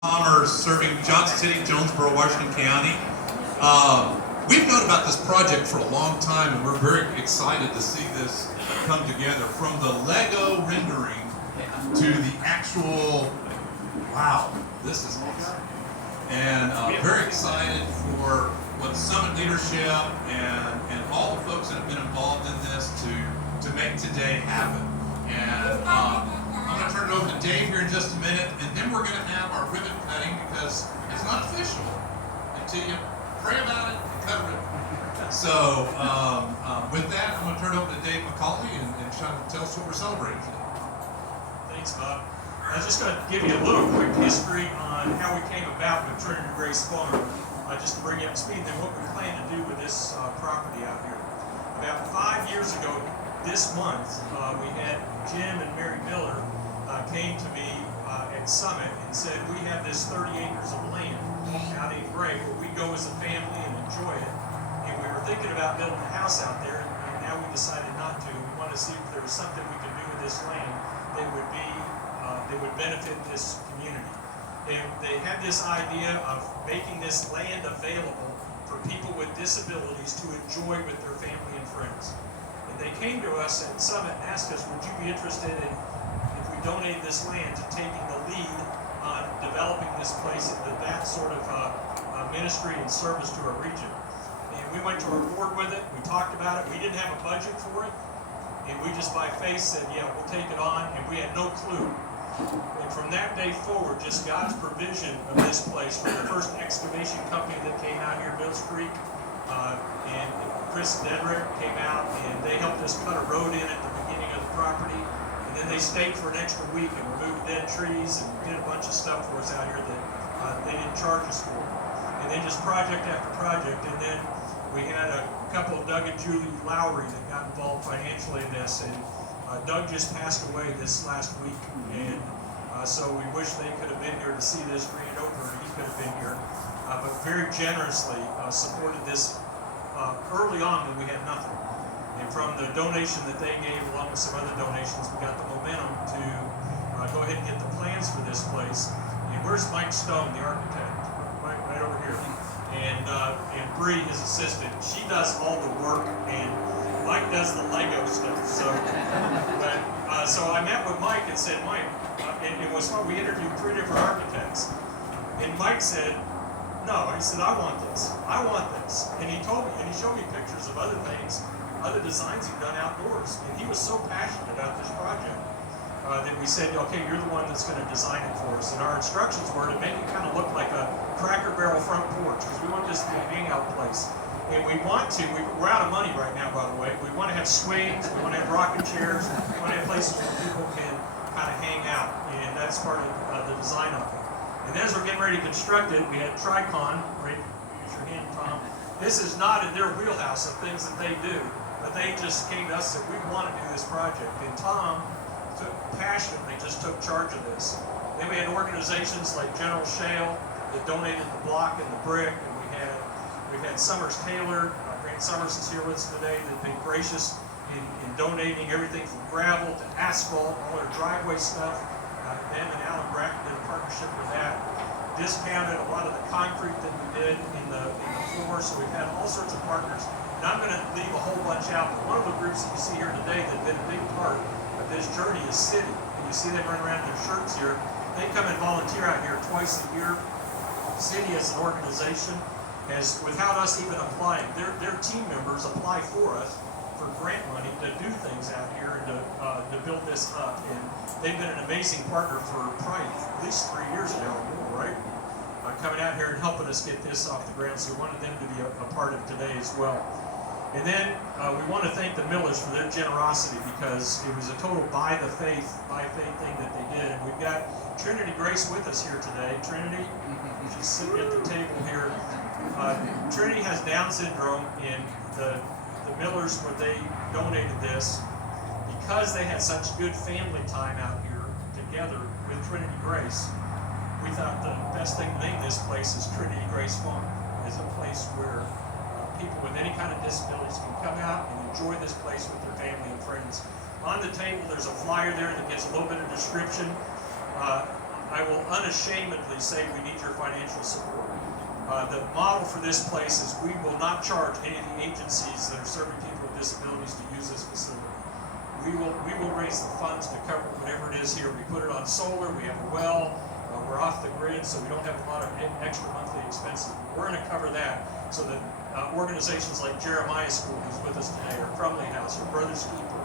Are serving Johnson City, Jonesboro, Washington County. We've known about this project for a long time, and we're very excited to see this come together. From the Lego rendering to the actual, wow, this is awesome. And very excited for what Summit leadership and all the folks that have been involved in this to make today happen. And I'm going to turn it over to Dave here in just a minute, and then we're going to have our ribbon cutting because it's not official until you pray about it and cut a ribbon. So with that, I'm going to turn it over to Dave McCauley and tell us what we're celebrating today. Thanks, Bob. I'm just going to give you a little quick history on how we came about with Trinity Grace Farm, just to bring you up to speed, and then what we plan to do with this property out here. About 5 years ago this month, we had Jim and Mary Miller came to me at Summit and said, we have this 30 acres of land out in Gray where we go as a family and enjoy it. And we were thinking about building a house out there, and now we decided not to. We want to see if there was something we could do with this land that would benefit this community. They had this idea of making this land available for people with disabilities to enjoy with their family and friends. And they came to us at Summit and asked us, would you be interested in, if we donated this land, to taking the lead on developing this place into that sort of ministry and service to our region. And we went to our board with it, we talked about it, we didn't have a budget for it, and we just by faith said, yeah, we'll take it on, and we had no clue. And from that day forward, just God's provision of this place, from the first excavation company that came out here, Mills Creek, and Chris Dedrick came out, and they helped us cut a road in at the beginning of the property. And then they stayed for an extra week and removed dead trees and did a bunch of stuff for us out here that they didn't charge us for. And then just project after project. And then we had a couple of Doug and Julie Lowry that got involved financially in this. And Doug just passed away this last week. And so we wish they could have been here to see this grand opener. He could have been here. But very generously supported this early on when we had nothing. And from the donation that they gave, along with some other donations, we got the momentum to go ahead and get the plans for this place. And where's Mike Stone, the architect? Mike, right over here. And Bree, his assistant, she does all the work, and Mike does the Lego stuff. So I met with Mike and said, Mike, and it was fun. We interviewed 3 different architects, and Mike said, no, he said, I want this. I want this. And he told me, and he showed me pictures of other things, other designs he'd done outdoors. And he was so passionate about this project that we said, okay, you're the one that's going to design it for us. And our instructions were to make it kind of look like a Cracker Barrel front porch, because we want this to be a hangout place. And we want to, we're out of money right now, by the way. We want to have swings, we want to have rocking chairs, we want to have places where people can kind of hang out. And that's part of the design of it. And as we're getting ready to construct it, we had Tricon, right? Use your hand, Tom. This is not in their wheelhouse of things that they do, but they just came to us and said, we want to do this project. And Tom passionately just took charge of this. Then we had organizations like General Shale that donated the block and the brick, and we've had Summers Taylor, Grant Summers is here with us today, that's been gracious in donating everything from gravel to asphalt, all our driveway stuff. Them and Alan Bracken did a partnership with that. Discounted a lot of the concrete that we did in the floor, so we've had all sorts of partners. And I'm going to leave a whole bunch out, but one of the groups that you see here today that did a big part of this journey is City. And you see them running around in their shirts here. They come and volunteer out here twice a year. City as an organization has, without us even applying, their team members apply for us for grant money to do things out here and to build this up. And they've been an amazing partner for probably at least 3 years now or more, right? Coming out here and helping us get this off the ground. So we wanted them to be a part of today as well. And then we want to thank the Millers for their generosity, because it was a total by faith thing that they did. And we've got Trinity Grace with us here today. Trinity, she's sitting at the table here. Trinity has Down syndrome, and the Millers, when they donated this, because they had such good family time out here together with Trinity Grace, we thought the best thing to name this place is Trinity Grace Farm, as a place where people with any kind of disabilities can come out and enjoy this place with their family and friends. On the table, there's a flyer there that gives a little bit of description. I will unashamedly say we need your financial support. The model for this place is we will not charge any of the agencies that are serving people with disabilities to use this facility. We will raise the funds to cover whatever it is here. We put it on solar, we have a well, we're off the grid, so we don't have a lot of extra monthly expenses. We're going to cover that so that organizations like Jeremiah School, who's with us today, or Crumley House, or Brothers Keeper,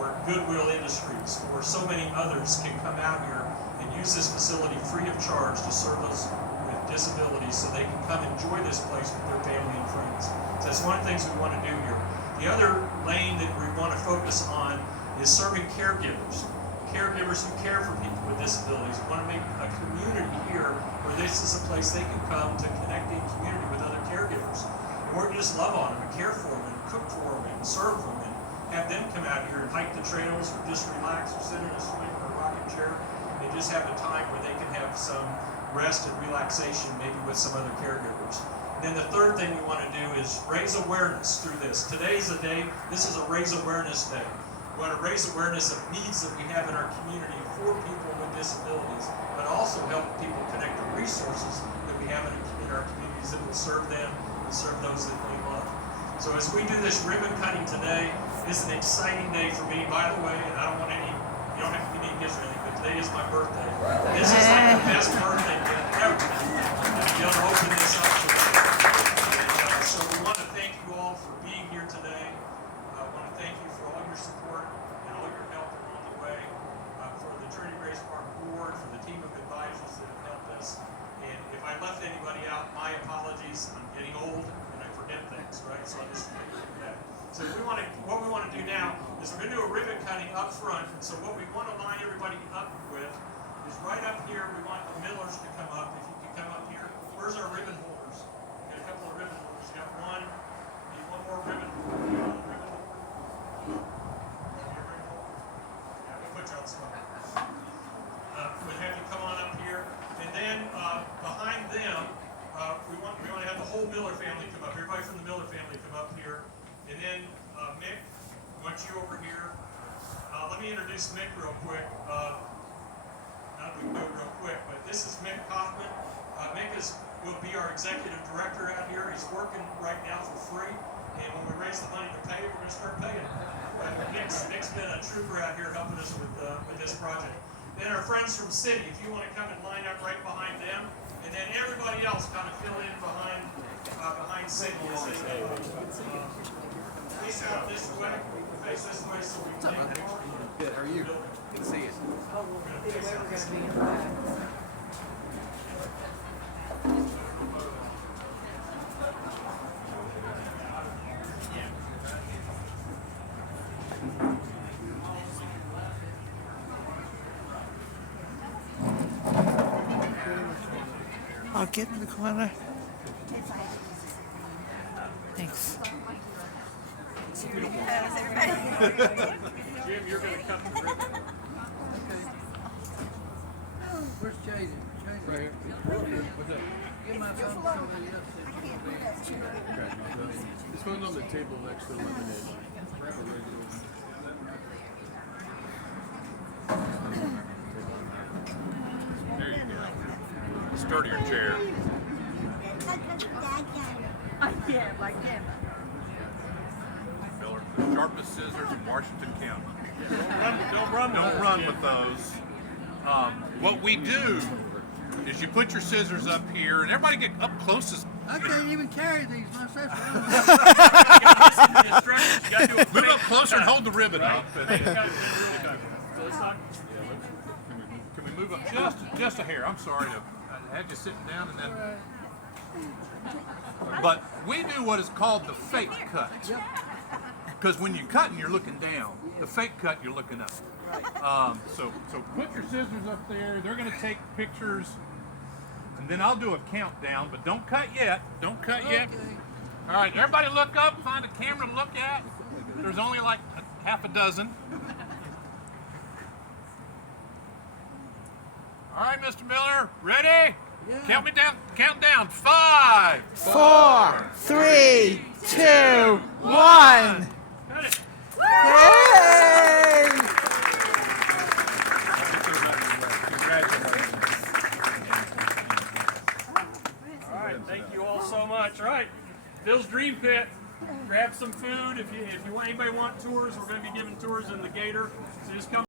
or Goodwill Industries, or so many others can come out here and use this facility free of charge to serve those with disabilities so they can come enjoy this place with their family and friends. So that's one of the things we want to do here. The other lane that we want to focus on is serving caregivers. Caregivers who care for people with disabilities. We want to make a community here where this is a place they can come to connect in community with other caregivers. And we're going to just love on them and care for them and cook for them and serve them and have them come out here and hike the trails or just relax or sit in a swing or a rocking chair and just have a time where they can have some rest and relaxation maybe with some other caregivers. And then the third thing we want to do is raise awareness through this. Today's a day, this is a Raise Awareness Day. We want to raise awareness of needs that we have in our community for people with disabilities, but also help people connect the resources that we have in our communities that will serve them and serve those that they love. So as we do this ribbon cutting today, it's an exciting day for me, by the way, and I don't want any, you don't have to give me any gifts or anything, but today is my birthday. This is like the best birthday gift ever. And be able to open this up today. And so we want to thank you all for being here today. I want to thank you for all your support and all your help along the way, for the Trinity Grace Park Board, for the team of advisors that have helped us. And if I left anybody out, my apologies. I'm getting old and I forget things, right? So I'll just do that. So what we want to do now is we're going to do a ribbon cutting up front. And so what we want to line everybody up with is right up here. We want the Millers to come up. If you can come up here. Where's our ribbon holders? We got a couple of ribbon holders. You got one. Need one more ribbon holder. You got a ribbon holder? Yeah, we'll put you on the spot. We'll have you come on up here. And then behind them, we want to have the whole Miller family come up. Everybody from the Miller family come up here. And then Mick, I want you over here. Let me introduce Mick real quick. Not that we can do it real quick, but this is Mick Kaufman. Mick will be our executive director out here. He's working right now for free. And when we raise the money to pay, we're going to start paying. Mick's been a trooper out here helping us with this project. Then our friends from City, if you want to come and line up right behind them. And then everybody else kind of fill in behind City as they go. Face out this way, face this way so we can take it. Good, how are you? Good to see you. I'll get in the corner. Thanks. Jim, you're going to cut the ribbon. Where's Jaden? Jaden. Right here. What's up? Get my phone to somebody else. Okay. This one's on the table next to the lemonade. There you go. Sturdier chair. I can't. Miller, the sharpest scissors in Washington County. Don't run with those. What we do is you put your scissors up here, and everybody get up close as. I can't even carry these myself. Move up closer and hold the ribbon up. Can we move up just a hair? I'm sorry I had you sitting down and then. But we do what is called the fake cut. Because when you're cutting, you're looking down. The fake cut, you're looking up. So put your scissors up there. They're going to take pictures, and then I'll do a countdown. But don't cut yet. Don't cut yet. All right, everybody look up. Find a camera to look at. There's only like half a dozen. All right, Mr. Miller, ready? Yeah. Count me down. Count down. 5, 4, 3, 2, 1. Cut it. Yay! Congratulations. Thank you all so much. All right, Bill's Dream Pit. Grab some food. If you want anybody want tours, we're going to be giving tours in the Gator. So just come.